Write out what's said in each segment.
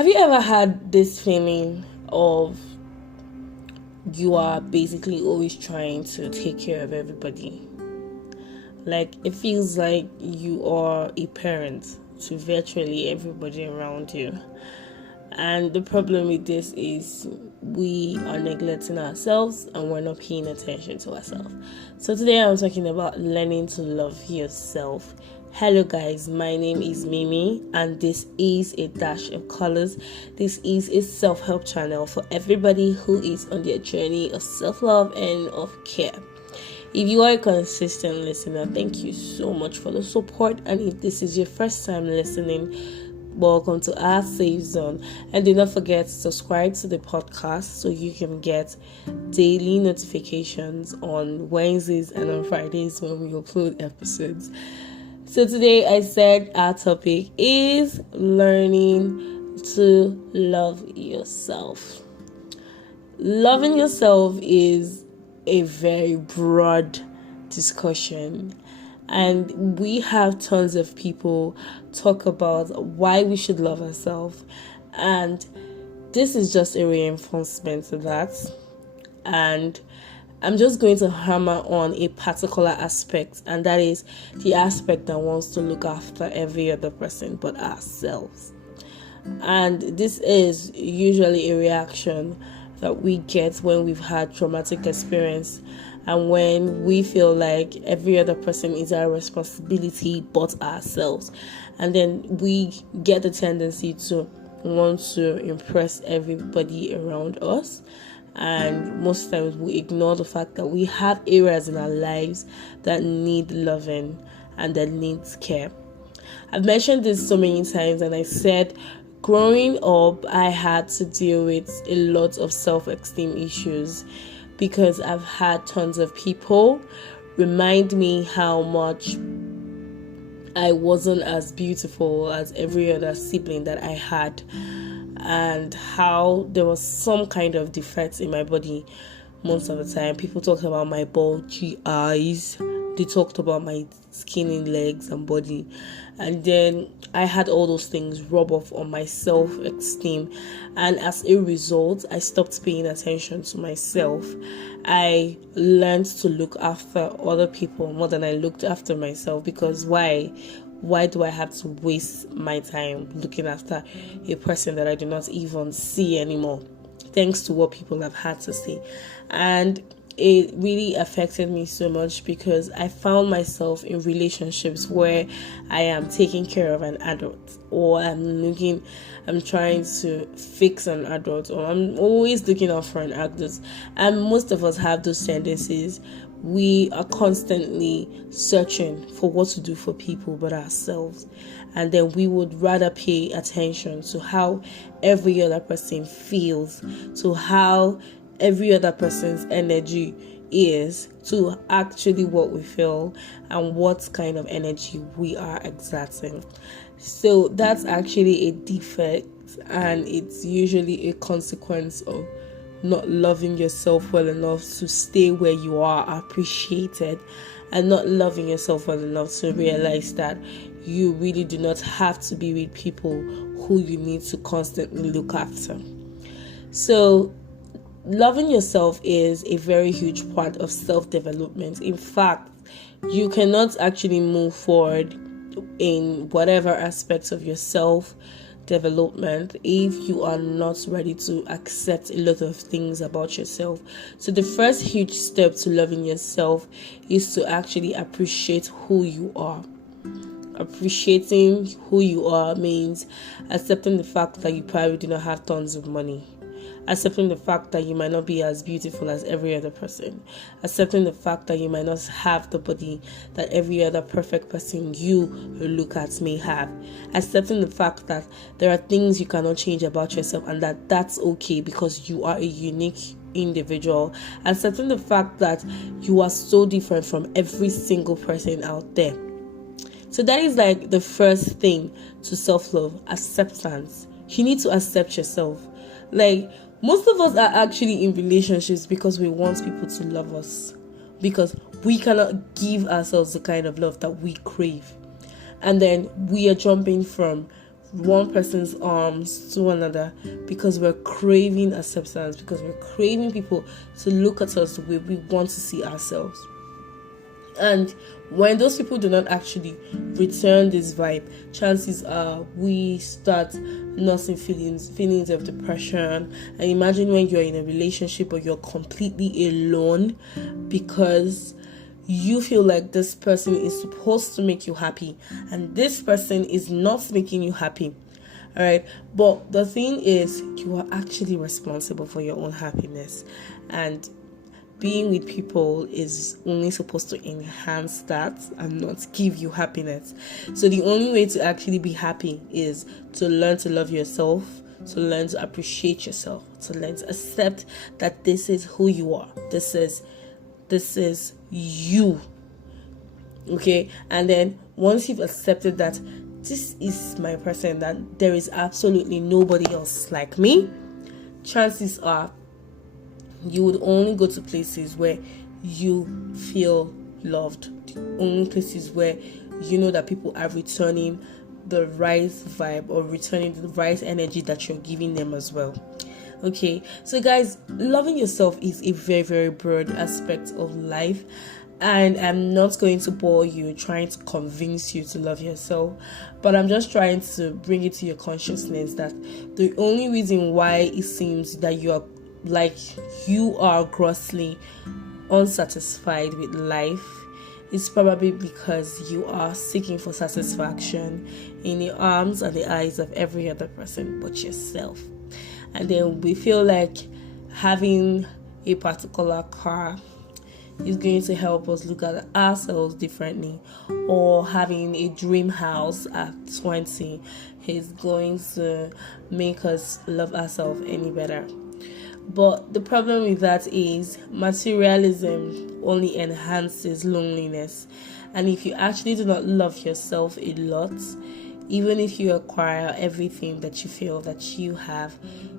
Have you ever had this feeling of you are basically always trying to take care of everybody? Like, it feels like you are a parent to virtually everybody around you. And the problem with this is we are neglecting ourselves and we're not paying attention to ourselves. So today I'm talking about learning to love yourself. Hello guys, my name is Mimi and this is a dash of colors. This is a self-help channel for everybody who is on their journey of self-love and of care. If you are a consistent listener, thank you so much for the support, and if this is your first time listening, welcome to our safe zone. And do not forget to subscribe to the podcast so you can get daily notifications on Wednesdays and on Fridays when we upload episodes. So today I said our topic is learning to love yourself. Loving yourself is a very broad discussion, and we have tons of people talk about why we should love ourselves, and this is just a reinforcement to that. And I'm just going to hammer on a particular aspect, and that is the aspect that wants to look after every other person but ourselves. And this is usually a reaction that we get when we've had traumatic experience and when we feel like every other person is our responsibility but ourselves. And then we get the tendency to want to impress everybody around us. And most times we ignore the fact that we have areas in our lives that need loving and that needs care. I've mentioned this so many times, and I said growing up I had to deal with a lot of self-esteem issues because I've had tons of people remind me how much I wasn't as beautiful as every other sibling that I had, and how there was some kind of defect in my body. Most of the time people talked about my bulgy eyes, they talked about my skinny legs and body, and then I had all those things rub off on my self-esteem, and as a result I stopped paying attention to myself. I learned to look after other people more than I looked after myself, because why do I have to waste my time looking after a person that I do not even see anymore, thanks to what people have had to say? And it really affected me so much because I found myself in relationships where I am taking care of an adult, or I'm trying to fix an adult, or I'm always looking out for an adult. And most of us have those tendencies. We are constantly searching for what to do for people but ourselves, and then we would rather pay attention to how every other person feels, to how every other person's energy is, to actually what we feel and what kind of energy we are exerting. So that's actually a defect, and it's usually a consequence of not loving yourself well enough to stay where you are appreciated, and not loving yourself well enough to realize that you really do not have to be with people who you need to constantly look after. So loving yourself is a very huge part of self-development. In fact, you cannot actually move forward in whatever aspects of your self-development if you are not ready to accept a lot of things about yourself. So the first huge step to loving yourself is to actually appreciate who you are. Appreciating who you are means accepting the fact that you probably do not have tons of money, accepting the fact that you might not be as beautiful as every other person, accepting the fact that you might not have the body that every other perfect person you look at may have, accepting the fact that there are things you cannot change about yourself and that that's okay because you are a unique individual, accepting the fact that you are so different from every single person out there. So that is like the first thing to self-love, acceptance. You need to accept yourself. Like, most of us are actually in relationships because we want people to love us, because we cannot give ourselves the kind of love that we crave. And then we are jumping from one person's arms to another, because we're craving acceptance, because we're craving people to look at us the way we want to see ourselves. And when those people do not actually return this vibe, chances are we start nursing feelings of depression. And imagine when you're in a relationship or you're completely alone because you feel like this person is supposed to make you happy and this person is not making you happy. All right, but the thing is, you are actually responsible for your own happiness, and being with people is only supposed to enhance that and not give you happiness. So the only way to actually be happy is to learn to love yourself, to learn to appreciate yourself, to learn to accept that this is who you are. This is you. Okay? And then once you've accepted that this is my person, that there is absolutely nobody else like me, chances are you would only go to places where you feel loved. The only places where you know that people are returning the right vibe or returning the right energy that you're giving them as well. Okay, so guys, loving yourself is a very, very broad aspect of life. And I'm not going to bore you trying to convince you to love yourself, but I'm just trying to bring it to your consciousness that the only reason why it seems that you are grossly unsatisfied with life is probably because you are seeking for satisfaction in the arms and the eyes of every other person but yourself. And then we feel like having a particular car is going to help us look at ourselves differently, or having a dream house at 20 is going to make us love ourselves any better. But the problem with that is materialism only enhances loneliness. And if you actually do not love yourself a lot, even if you acquire everything that you feel that you have,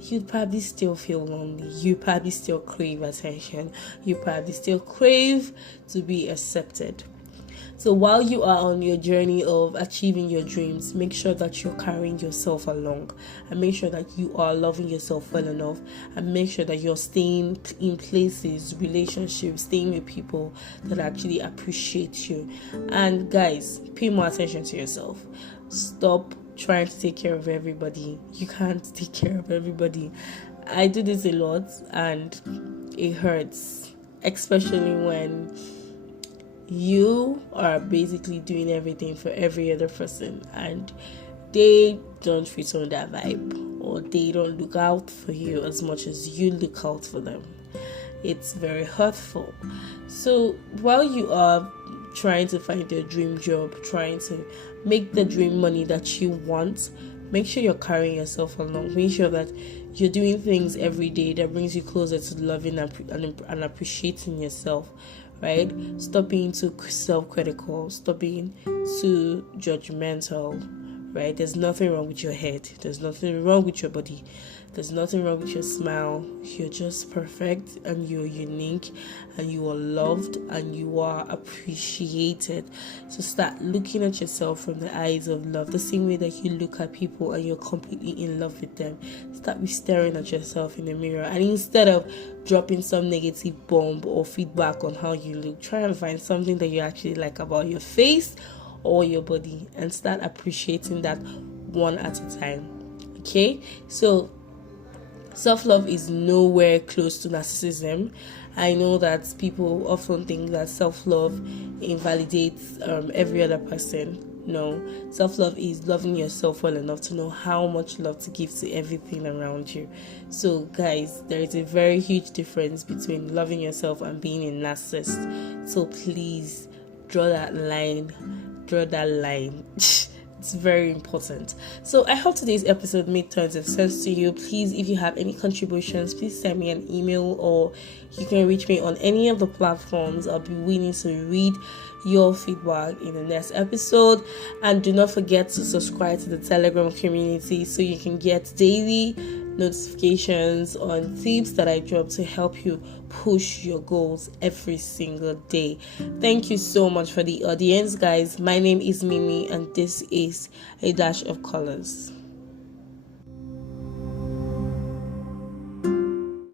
you'd probably still feel lonely. You probably still crave attention. You probably still crave to be accepted. So while you are on your journey of achieving your dreams, make sure that you're carrying yourself along, and make sure that you are loving yourself well enough, and make sure that you're staying in places, relationships, staying with people that actually appreciate you. And guys, pay more attention to yourself. Stop trying to take care of everybody. You can't take care of everybody. I do this a lot and it hurts, especially when you are basically doing everything for every other person and they don't return that vibe, or they don't look out for you as much as you look out for them. It's very hurtful. So while you are trying to find your dream job, trying to make the dream money that you want, make sure you're carrying yourself along. Make sure that you're doing things every day that brings you closer to loving and appreciating yourself. Right? Stop being too self-critical. Stop being too judgmental. Right? There's nothing wrong with your head. There's nothing wrong with your body. There's nothing wrong with your smile. You're just perfect, and you're unique, and you are loved, and you are appreciated. So start looking at yourself from the eyes of love, the same way that you look at people and you're completely in love with them. Start staring at yourself in the mirror, and instead of dropping some negative bomb or feedback on how you look, try and find something that you actually like about your face or your body, and start appreciating that one at a time. Okay, so self-love is nowhere close to narcissism. I know that people often think that self-love invalidates every other person. No, self-love is loving yourself well enough to know how much love to give to everything around you. So guys, there is a very huge difference between loving yourself and being a narcissist. So please draw that line. It's very important. So I hope today's episode made tons of sense to you. Please, if you have any contributions, please send me an email, or you can reach me on any of the platforms. I'll be willing to read your feedback in the next episode. And do not forget to subscribe to the Telegram community so you can get daily notifications on tips that I drop to help you push your goals every single day. Thank you so much for the audience, guys. My name is Mimi, and this is A Dash of Colors.